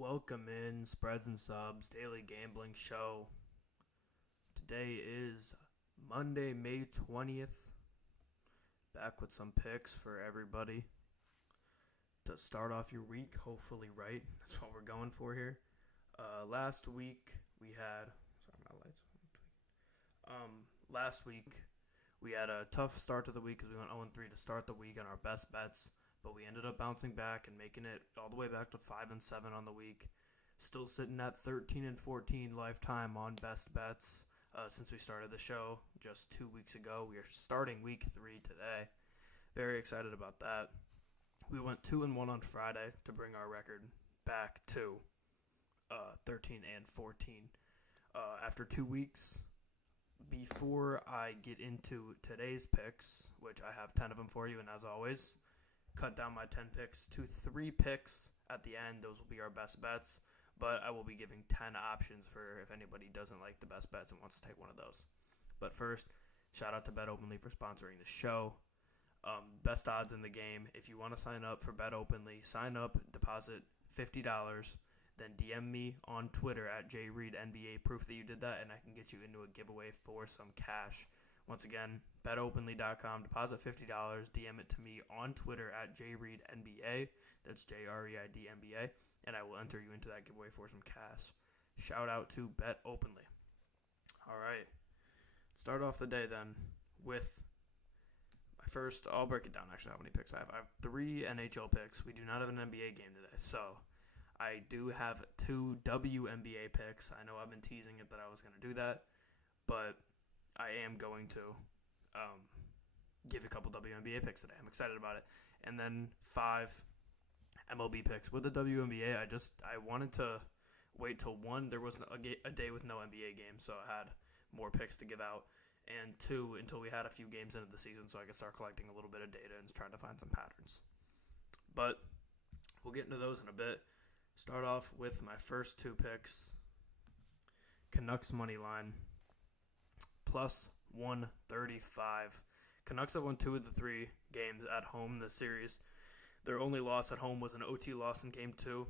Welcome in Spreads and Subs Daily Gambling Show. Today is Monday, May 20th. Back with some picks for everybody to start off your week, hopefully right. That's what we're going for here. Last week we had a tough start to the week because we went 0-3 to start the week on our best bets, but we ended up bouncing back and making it all the way back to 5-7 on the week. Still sitting at 13-14 lifetime on best bets since we started the show just 2 weeks ago. We are starting week 3 today. Very excited about that. We went 2-1 on Friday to bring our record back to 13-14 after 2 weeks. Before I get into today's picks, which I have 10 of them for you, and as always, cut down my 10 picks to 3 picks at the end. Those will be our best bets, but I will be giving 10 options for if anybody doesn't like the best bets and wants to take one of those. But first, shout out to Bet Openly for sponsoring the show. Best odds in the game. If you want to sign up for Bet Openly, sign up, deposit $50, then DM me on Twitter at JReedNBA, proof that you did that, and I can get you into a giveaway for some cash. Once again, betopenly.com, deposit $50, DM it to me on Twitter at JReedNBA, that's JReidNBA, and I will enter you into that giveaway for some cash. Shout out to Bet Openly. All right, start off the day then with my first. I'll break it down actually how many picks I have. I have 3 NHL picks. We do not have an NBA game today, so I do have 2 WNBA picks. I know I've been teasing it that I was going to do that, but I am going to give a couple WNBA picks today. I'm excited about it. And then 5 MLB picks. With the WNBA, I wanted to wait till 1. There was a day with no NBA games, so I had more picks to give out. And 2, until we had a few games into the season so I could start collecting a little bit of data and trying to find some patterns. But we'll get into those in a bit. Start off with my first 2 picks. Canucks money line plus 135. Canucks have won 2 of the 3 games at home this series. Their only loss at home was an OT loss in Game 2.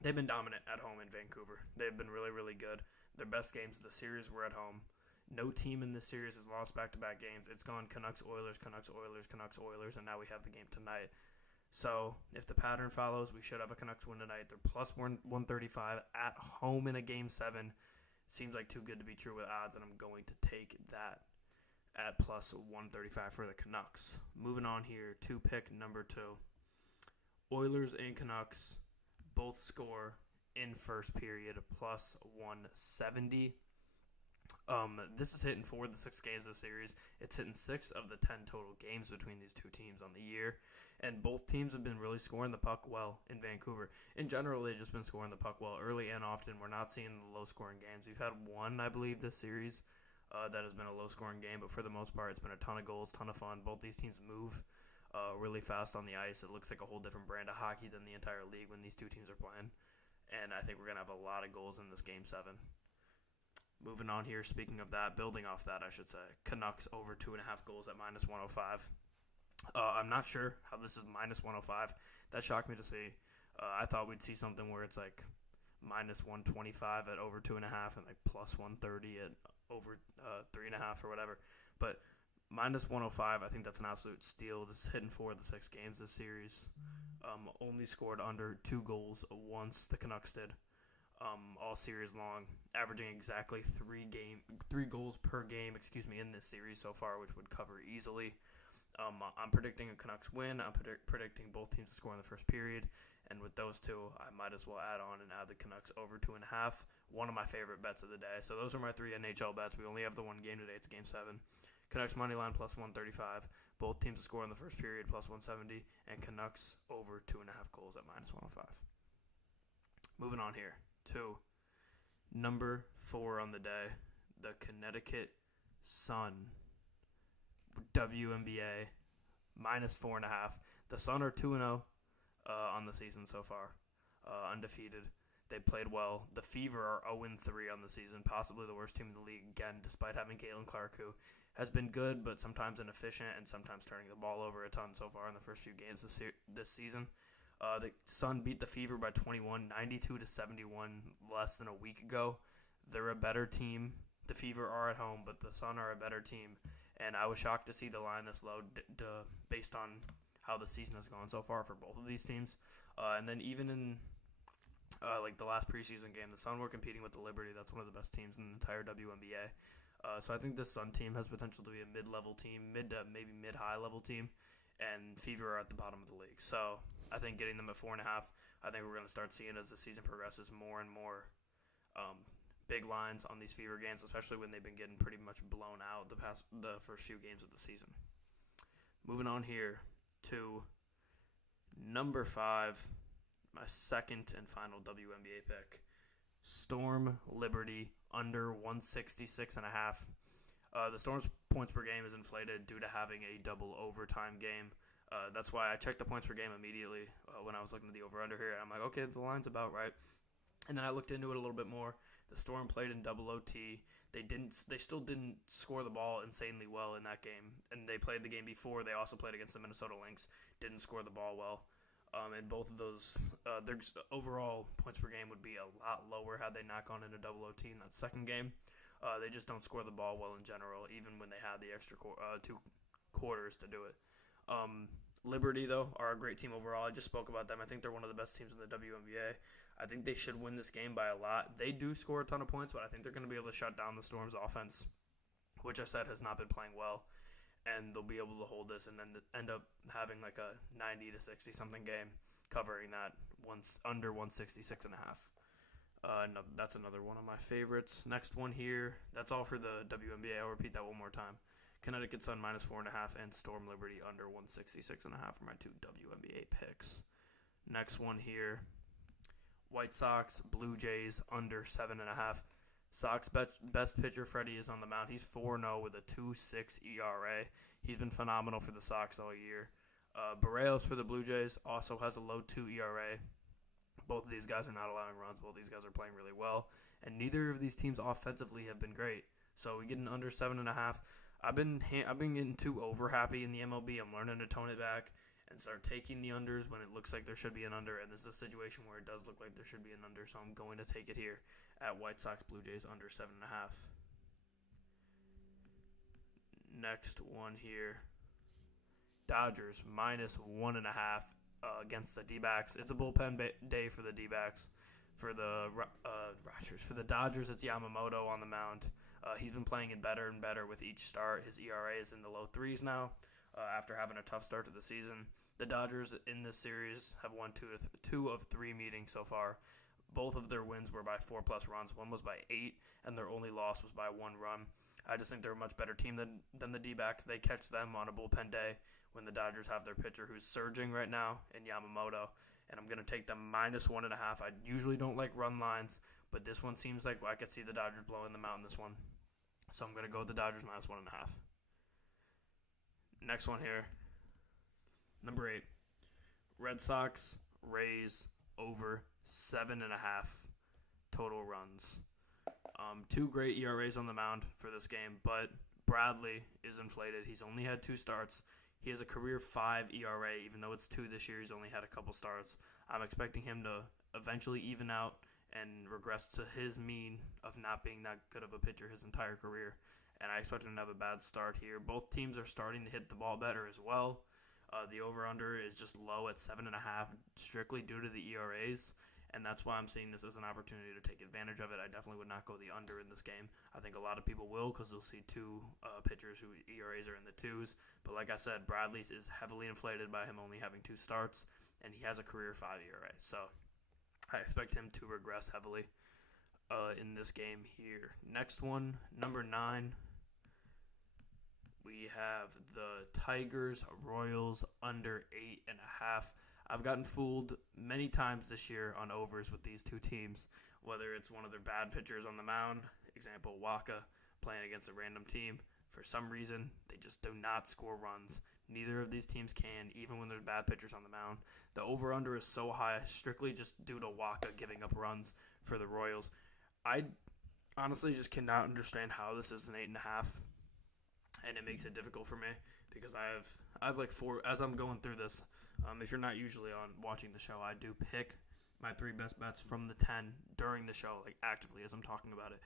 They've been dominant at home in Vancouver. They've been really, really good. Their best games of the series were at home. No team in this series has lost back-to-back games. It's gone Canucks, Oilers, Canucks, Oilers, Canucks, Oilers, and now we have the game tonight. So if the pattern follows, we should have a Canucks win tonight. They're plus 135 at home in a Game 7. Seems like too good to be true with odds, and I'm going to take that at plus 135 for the Canucks. Moving on here to pick number 2. Oilers and Canucks both score in first period, plus 170. This is hitting 4 of the 6 games of the series. It's hitting 6 of the 10 total games between these 2 teams on the year. And both teams have been really scoring the puck well in Vancouver. In general, they've just been scoring the puck well early and often. We're not seeing the low-scoring games. We've had 1, I believe, this series that has been a low-scoring game. But for the most part, it's been a ton of goals, ton of fun. Both these teams move really fast on the ice. It looks like a whole different brand of hockey than the entire league when these 2 teams are playing. And I think we're going to have a lot of goals in this Game 7. Moving on here, speaking of that, building off that, I should say, Canucks over 2.5 goals at minus 105. I'm not sure how this is minus 105. That shocked me to see. I thought we'd see something where it's like minus 125 at over 2.5 and like plus 130 at over 3.5 or whatever. But minus 105, I think that's an absolute steal. This is hitting 4 of the 6 games this series. Only scored under 2 goals once, the Canucks did. All series long, averaging exactly 3 goals per game, in this series so far, which would cover easily. I'm predicting a Canucks win. I'm predicting both teams to score in the first period, and with those 2, I might as well add on and add the Canucks over 2.5. One of my favorite bets of the day. So those are my 3 NHL bets. We only have the 1 game today. It's Game 7. Canucks money line plus 135. Both teams to score in the first period plus 170, and Canucks over 2.5 goals at minus 105. Moving on here to number 4 on the day, the Connecticut Sun WNBA minus 4.5. The Sun are 2-0 on the season so far, undefeated. They played well. The Fever are 0-3 on the season, possibly the worst team in the league again, despite having Caitlin Clark, who has been good but sometimes inefficient and sometimes turning the ball over a ton so far in the first few games this season. The Sun beat the Fever by 21, 92-71 less than a week ago. They're a better team. The Fever are at home, but the Sun are a better team. And I was shocked to see the line this low based on how the season has gone so far for both of these teams. And then even in like the last preseason game, the Sun were competing with the Liberty. That's one of the best teams in the entire WNBA. So I think this Sun team has potential to be a mid-level team, maybe mid-high level team, and Fever are at the bottom of the league. So I think getting them at 4.5, I think we're going to start seeing as the season progresses more and more big lines on these Fever games, especially when they've been getting pretty much blown out the first few games of the season. Moving on here to number 5, my second and final WNBA pick. Storm Liberty under 166.5. The Storm's points per game is inflated due to having a double overtime game. That's why I checked the points per game immediately when I was looking at the over-under here. I'm like, okay, the line's about right. And then I looked into it a little bit more. The Storm played in double OT. They still didn't score the ball insanely well in that game. And they played the game before. They also played against the Minnesota Lynx. Didn't score the ball well. And both of those, their overall points per game would be a lot lower had they not gone into double OT in that second game. They just don't score the ball well in general, even when they had the extra 2 quarters to do it. Liberty, though, are a great team overall. I just spoke about them. I think they're one of the best teams in the WNBA. I think they should win this game by a lot. They do score a ton of points, but I think they're going to be able to shut down the Storm's offense, which I said has not been playing well. And they'll be able to hold this and then end up having like a 90 to 60 something game covering that once under 166.5. No, that's another one of my favorites. Next one here. That's all for the WNBA. I'll repeat that one more time. Connecticut Sun minus 4.5 and Storm Liberty under 166.5 for my 2 WNBA picks. Next one here. White Sox, Blue Jays under 7.5. Sox best pitcher Freddie is on the mound. He's 4-0 with a 2.6 ERA. He's been phenomenal for the Sox all year. Barrios for the Blue Jays also has a low 2 ERA. Both of these guys are not allowing runs. Both of these guys are playing really well. And neither of these teams offensively have been great. So we get an under 7.5. I've been getting too over happy in the MLB. I'm learning to tone it back and start taking the unders when it looks like there should be an under. And this is a situation where it does look like there should be an under. So I'm going to take it here at White Sox Blue Jays under 7.5. Next one here. Dodgers minus 1.5 against the D-backs. It's a bullpen day for the D-backs. For the Dodgers, it's Yamamoto on the mound. He's been playing it better and better with each start. His ERA is in the low 3s now after having a tough start to the season. The Dodgers in this series have won 2 of 3 meetings so far. Both of their wins were by 4+ runs. One was by 8, and their only loss was by 1 run. I just think they're a much better team than the D-backs. They catch them on a bullpen day when the Dodgers have their pitcher who's surging right now in Yamamoto. And I'm going to take them minus 1.5. I usually don't like run lines, but this one seems like I could see the Dodgers blowing them out in this one. So I'm going to go with the Dodgers minus 1.5. Next one here. Number 8. Red Sox, Rays, over 7.5 total runs. 2 great ERAs on the mound for this game, but Bradley is inflated. He's only had 2 starts. He has a career 5 ERA, even though it's 2 this year. He's only had a couple starts. I'm expecting him to eventually even out and regress to his mean of not being that good of a pitcher his entire career. And I expect him to have a bad start here. Both teams are starting to hit the ball better as well. The over-under is just low at 7.5, strictly due to the ERAs. And that's why I'm seeing this as an opportunity to take advantage of it. I definitely would not go the under in this game. I think a lot of people will because they'll see 2 pitchers who ERAs are in the 2s. But like I said, Bradley's is heavily inflated by him only having 2 starts, and he has a career 5 ERA. So I expect him to regress heavily in this game here. Next one, number 9. We have the Tigers Royals under 8.5. I've gotten fooled many times this year on overs with these 2 teams, whether it's one of their bad pitchers on the mound, example Waka, playing against a random team. For some reason, they just do not score runs. Neither of these teams can, even when there's bad pitchers on the mound. The over-under is so high, strictly just due to Waka giving up runs for the Royals. I honestly just cannot understand how this is an 8.5, and it makes it difficult for me because I have like 4, as I'm going through this, If you're not usually on watching the show, I do pick my 3 best bets from the 10 during the show, like actively as I'm talking about it.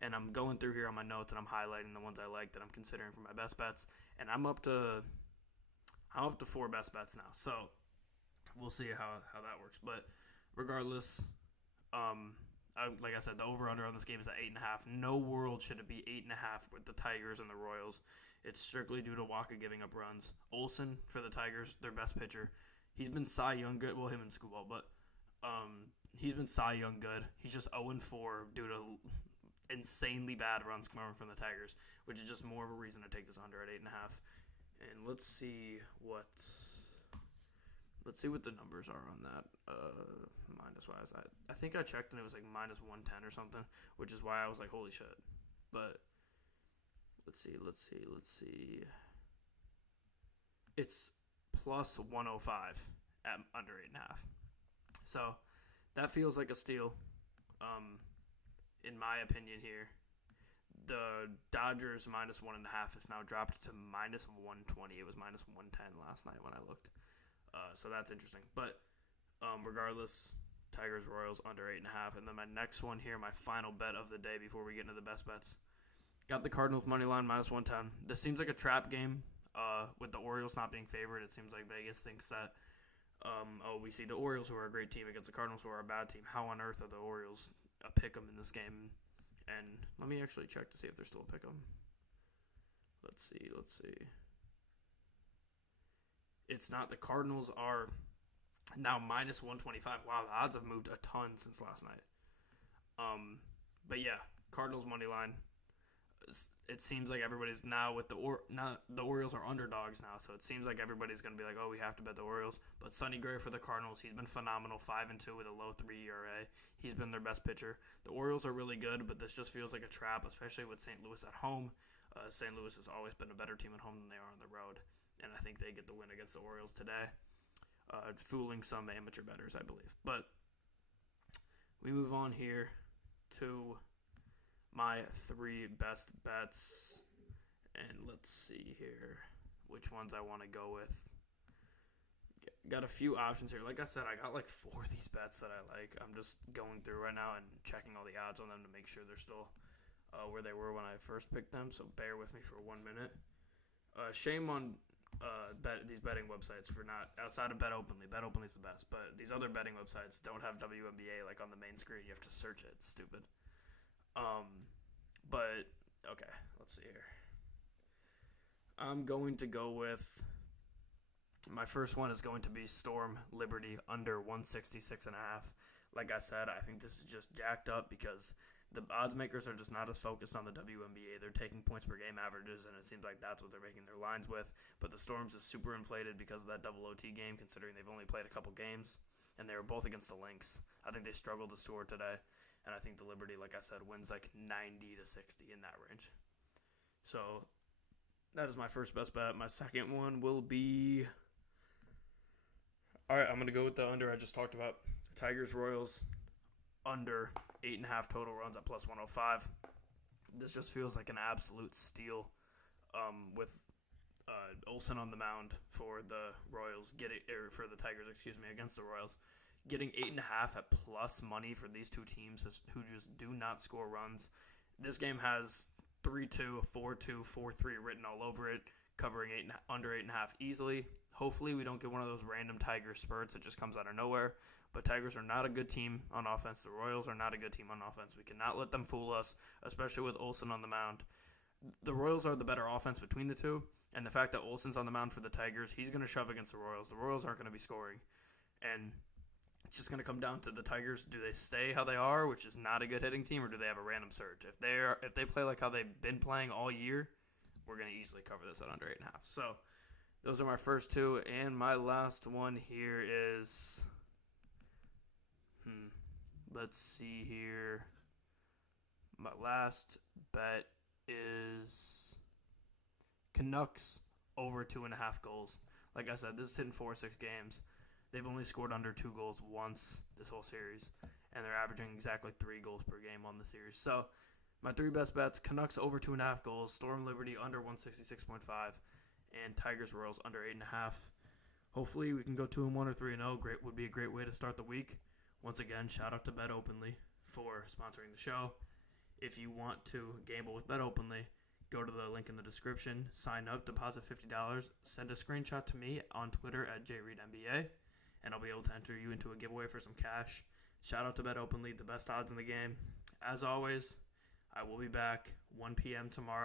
And I'm going through here on my notes and I'm highlighting the ones I like that I'm considering for my best bets. And I'm up to 4 best bets now. So we'll see how that works. But regardless, like I said, the over-under on this game is at 8.5. No world should it be 8.5 with the Tigers and the Royals. It's strictly due to Waka giving up runs. Olsen for the Tigers, their best pitcher. He's been Cy Young good. Well, him in school ball, but he's been Cy Young good. He's just 0-4 due to insanely bad runs coming from the Tigers, which is just more of a reason to take this under at 8.5. And let's see what the numbers are on that. Minus wise, I think I checked and it was like minus 110 or something, which is why I was like, holy shit. But let's see. It's plus 105 at under 8.5. So that feels like a steal. In my opinion here, the Dodgers minus 1.5 is now dropped to minus 120. It was minus 110 last night when I looked. So that's interesting. But regardless, Tigers Royals under 8.5. And then my next one here, my final bet of the day before we get into the best bets. Got the Cardinals money line minus 110. This seems like a trap game. With the Orioles not being favored, it seems like Vegas thinks that we see the Orioles, who are a great team, against the Cardinals, who are a bad team. How on earth are the Orioles a pick 'em in this game? And let me actually check to see if they're still a pick 'em. Let's see. It's not. The Cardinals are now minus 125. Wow, the odds have moved a ton since last night. But yeah, Cardinals money line. It seems like everybody's now with the Orioles are underdogs now, so it seems like everybody's going to be like, oh, we have to bet the Orioles. But Sonny Gray for the Cardinals, he's been phenomenal, 5-2 with a low 3 ERA. He's been their best pitcher. The Orioles are really good, but this just feels like a trap, especially with St. Louis at home. St. Louis has always been a better team at home than they are on the road, and I think they get the win against the Orioles today, fooling some amateur bettors, I believe. But we move on here to my 3 best bets, and let's see here which ones I want to go with. Got a few options here. Like I said, I got like 4 of these bets that I like. I'm just going through right now and checking all the odds on them to make sure they're still where they were when I first picked them, so bear with me for 1 minute. Shame on these betting websites for not, outside of Bet Openly. Bet Openly is the best, but these other betting websites don't have WNBA like on the main screen. You have to search it. It's stupid. But okay, let's see here. I'm going to go with my first one is going to be Storm Liberty under 166.5. Like I said, I think this is just jacked up because the odds makers are just not as focused on the WNBA. They're taking points per game averages, and it seems like that's what they're making their lines with. But the Storms is super inflated because of that double OT game, considering they've only played a couple games, and they were both against the Lynx. I think they struggled to score today. And I think the Liberty, like I said, wins like 90 to 60 in that range. So that is my first best bet. My second one will be, all right, I'm going to go with the under I just talked about. Tigers Royals under 8.5 total runs at plus 105. This just feels like an absolute steal with Olsen on the mound for the Royals, for the Tigers, against the Royals. Getting 8.5 at plus money for these two teams who just do not score runs. This game has 3-2, 4-2, 4-3 written all over it, covering under 8.5 easily. Hopefully we don't get one of those random Tiger spurts that just comes out of nowhere. But Tigers are not a good team on offense. The Royals are not a good team on offense. We cannot let them fool us, especially with Olsen on the mound. The Royals are the better offense between the two, and the fact that Olsen's on the mound for the Tigers, he's going to shove against the Royals. The Royals aren't going to be scoring. And it's just going to come down to the Tigers. Do they stay how they are, which is not a good hitting team, or do they have a random surge? If they play like how they've been playing all year, we're going to easily cover this at under 8.5. So those are my first 2, and my last one here is, let's see here. My last bet is Canucks over 2.5 goals. Like I said, this is hitting 4-6 games. They've only scored under 2 goals once this whole series, and they're averaging exactly 3 goals per game on the series. So my 3 best bets, Canucks over 2.5 goals, Storm Liberty under 166.5, and Tigers Royals under 8.5. hopefully we can go 2-1 or 3-0. Great would be a great way to start the week. Once again, shout out to Bet Openly for sponsoring the show. If you want to gamble with Bet Openly, go to the link in the description, sign up, deposit $50, send a screenshot to me on Twitter at JReedNBA, and I'll be able to enter you into a giveaway for some cash. Shout out to Bet Openly, the best odds in the game. As always, I will be back 1 p.m. tomorrow.